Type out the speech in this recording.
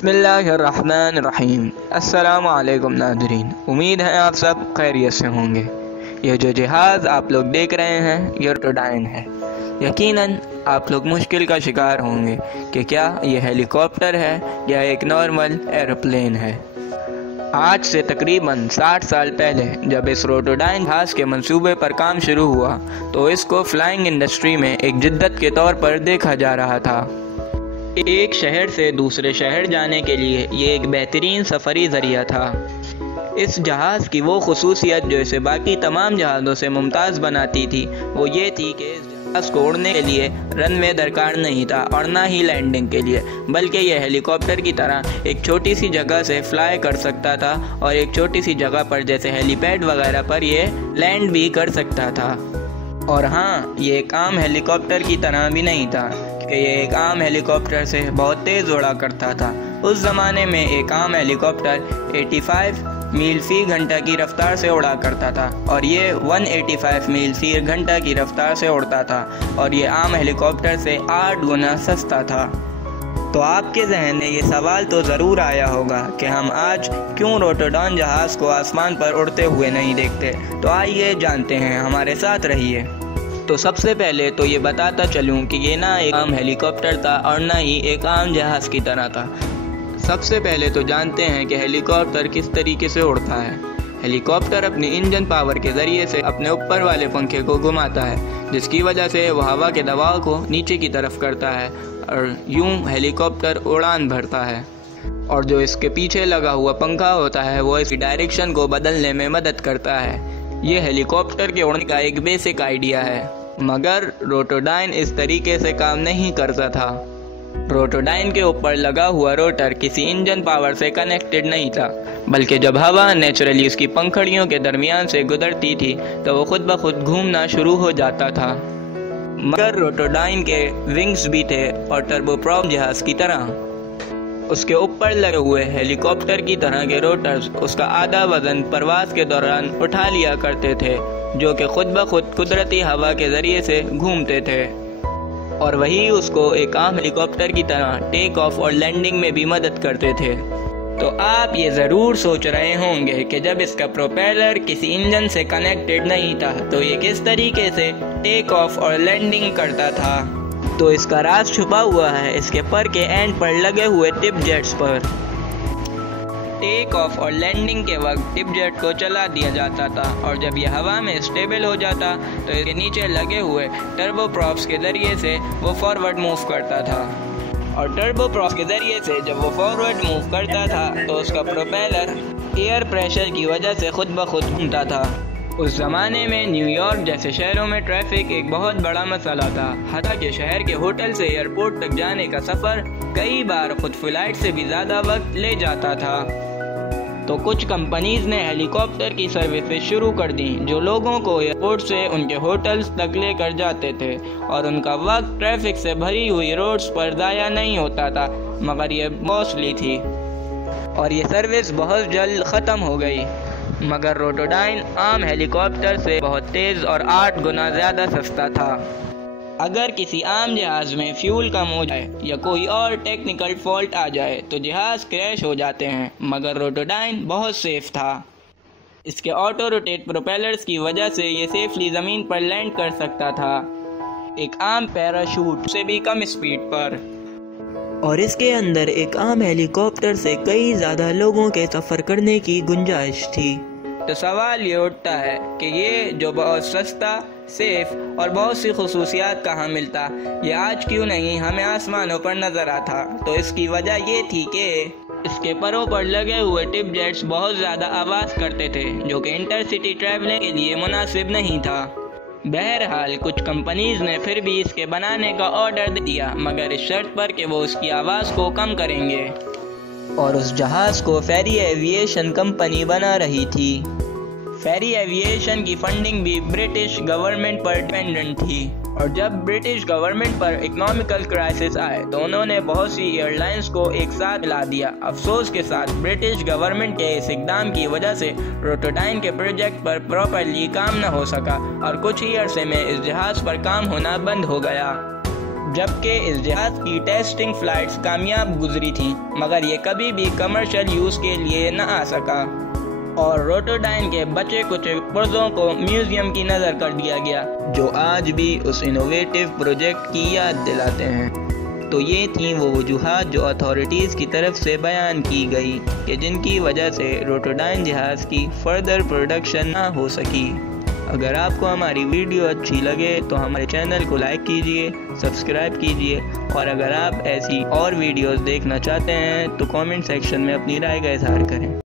बिस्मिल्लाहिर्रहमानिर्रहीम। अस्सलाम वालेकुम नाज़रीन, उम्मीद है आप सब खैरियत से होंगे। यह जो जहाज़ आप लोग देख रहे हैं ये रोटोडाइन है। यकीनन आप लोग मुश्किल का शिकार होंगे कि क्या ये हेलीकॉप्टर है या एक नॉर्मल एरोप्लेन है। आज से तकरीबन 60 साल पहले जब इस रोटोडाइन जहाज़ के मंसूबे पर काम शुरू हुआ तो इसको फ्लाइंग इंडस्ट्री में एक जिद्दत के तौर पर देखा जा रहा था। एक शहर से दूसरे शहर जाने के लिए ये एक बेहतरीन सफ़री ज़रिया था। इस जहाज़ की वो खुसूसियत जो इसे बाकी तमाम जहाज़ों से मुमताज़ बनाती थी वो ये थी कि इस जहाज़ को उड़ने के लिए रनवे दरकार नहीं था और ना ही लैंडिंग के लिए, बल्कि यह हेलीकॉप्टर की तरह एक छोटी सी जगह से फ्लाई कर सकता था और एक छोटी सी जगह पर जैसे हेलीपैड वगैरह पर यह लैंड भी कर सकता था। और हाँ, ये एक आम हेलीकॉप्टर की तरह भी नहीं था कि ये एक आम हेलीकॉप्टर से बहुत तेज़ उड़ा करता था। उस ज़माने में एक आम हेलीकॉप्टर 85 मील फी घंटा की रफ्तार से उड़ा करता था और ये 185 मील फी घंटा की रफ्तार से उड़ता था और ये आम हेलीकॉप्टर से 8 गुना सस्ता था। तो आपके जहन में ये सवाल तो ज़रूर आया होगा कि हम आज क्यों रोटोडाइन जहाज़ को आसमान पर उड़ते हुए नहीं देखते। तो आइए जानते हैं, हमारे साथ रहिए। तो सबसे पहले तो ये बताता चलूँ कि ये ना एक आम हेलीकॉप्टर था और ना ही एक आम जहाज़ की तरह था। सबसे पहले तो जानते हैं कि हेलीकॉप्टर किस तरीके से उड़ता है। हेलीकॉप्टर अपने इंजन पावर के ज़रिए से अपने ऊपर वाले पंखे को घुमाता है, जिसकी वजह से वह हवा के दबाव को नीचे की तरफ करता है और यूं हेलीकॉप्टर उड़ान भरता है। और जो इसके पीछे लगा हुआ पंखा होता है वो इसकी डायरेक्शन को बदलने में मदद करता है। ये हेलीकॉप्टर के उड़ने का एक बेसिक आइडिया है, मगर रोटोडाइन इस तरीके से काम नहीं करता था। रोटोडाइन के ऊपर लगा हुआ रोटर किसी इंजन पावर से कनेक्टेड नहीं था, बल्कि जब हवा नेचुरली उसकी पंखड़ियों के दरमियान से गुजरती थी तो वो खुद ब खुद घूमना शुरू हो जाता था। मगर रोटोडाइन के विंग्स भी थे और टर्बोप्रॉप जहाज़ की तरह उसके ऊपर लगे हुए हेलीकॉप्टर की तरह के रोटर्स उसका आधा वजन परवास के दौरान उठा लिया करते थे, जो कि खुद ब खुद कुदरती हवा के ज़रिए से घूमते थे और वही उसको एक आम हेलीकॉप्टर की तरह टेक ऑफ और लैंडिंग में भी मदद करते थे। तो आप ये ज़रूर सोच रहे होंगे कि जब इसका प्रोपेलर किसी इंजन से कनेक्टेड नहीं था तो ये किस तरीके से टेक ऑफ और लैंडिंग करता था। तो इसका राज छुपा हुआ है इसके पर के एंड पर लगे हुए टिप जेट्स पर। टेक ऑफ और लैंडिंग के वक्त टिप जेट को चला दिया जाता था और जब यह हवा में स्टेबल हो जाता तो इसके नीचे लगे हुए टर्बोप्रॉप्स के ज़रिए से वो फॉरवर्ड मूव करता था और टर्बोप्रॉप्स के ज़रिए से जब वो फॉरवर्ड मूव करता था तो उसका प्रोपेलर एयर प्रेशर की वजह से खुद ब खुद घूमता था। उस ज़माने में न्यूयॉर्क जैसे शहरों में ट्रैफिक एक बहुत बड़ा मसला था, हत्ता कि शहर के होटल से एयरपोर्ट तक जाने का सफ़र कई बार खुद फ्लाइट से भी ज़्यादा वक्त ले जाता था। तो कुछ कंपनीज ने हेलीकॉप्टर की सर्विसेज शुरू कर दी जो लोगों को एयरपोर्ट से उनके होटल्स तक लेकर जाते थे और उनका वक्त ट्रैफिक से भरी हुई रोड्स पर ज़ाया नहीं होता था, मगर ये कॉस्टली थी और ये सर्विस बहुत जल्द ख़त्म हो गई। मगर रोटोडाइन आम हेलीकॉप्टर से बहुत तेज़ और 8 गुना ज़्यादा सस्ता था। अगर किसी आम जहाज़ में फ्यूल कम हो जाए या कोई और टेक्निकल फॉल्ट आ जाए तो जहाज़ क्रैश हो जाते हैं, मगर रोटोडाइन बहुत सेफ था। इसके ऑटो रोटेट प्रोपेलर्स की वजह से ये सेफली ज़मीन पर लैंड कर सकता था, एक आम पैराशूट से भी कम स्पीड पर। और इसके अंदर एक आम हेलीकॉप्टर से कई ज़्यादा लोगों के सफ़र करने की गुंजाइश थी। तो सवाल ये उठता है कि ये जो बहुत सस्ता, सेफ और बहुत सी खुसूसियात कहाँ मिलता, ये आज क्यों नहीं हमें आसमानों पर नज़र आता। तो इसकी वजह ये थी कि इसके परों पर लगे हुए टिप जेट्स बहुत ज़्यादा आवाज़ करते थे, जो कि इंटरसिटी ट्रैवलिंग के लिए मुनासिब नहीं था। बहरहाल कुछ कंपनीज ने फिर भी इसके बनाने का ऑर्डर दिया, मगर इस शर्त पर कि वो उसकी आवाज़ को कम करेंगे। और उस जहाज़ को फेरी एविएशन कंपनी बना रही थी। फेरी एविएशन की फंडिंग भी ब्रिटिश गवर्नमेंट पर डिपेंडेंट थी और जब ब्रिटिश गवर्नमेंट पर इकोनॉमिकल क्राइसिस आए तो उन्होंने बहुत सी एयरलाइंस को एक साथ मिला दिया। अफसोस के साथ ब्रिटिश गवर्नमेंट के इस इकदाम की वजह से रोटोडाइन के प्रोजेक्ट पर प्रॉपरली काम न हो सका और कुछ ही अरसे में इस जहाज़ पर काम होना बंद हो गया। جبکہ اس جہاز کی ٹیسٹنگ فلائٹس کامیاب گزری تھیں، مگر یہ کبھی بھی کمرشل یوز کے لیے نہ آ سکا اور روٹوڈائن کے بچے کچھ پرزوں کو میوزیم کی نظر کر دیا گیا، جو آج بھی اس انوویٹو پروجیکٹ کی یاد دلاتے ہیں۔ تو یہ تھیں وہ وجوہات جو اتھارٹیز کی طرف سے بیان کی گئی کہ جن کی وجہ سے روٹوڈائن جہاز کی فردر پروڈکشن نہ ہو سکی۔ اگر آپ کو ہماری ویڈیو اچھی لگے تو ہمارے چینل کو لائک کیجئے، سبسکرائب کیجئے، اور اگر آپ ایسی اور ویڈیوز دیکھنا چاہتے ہیں تو کامنٹ سیکشن میں اپنی رائے کا اظہار کریں۔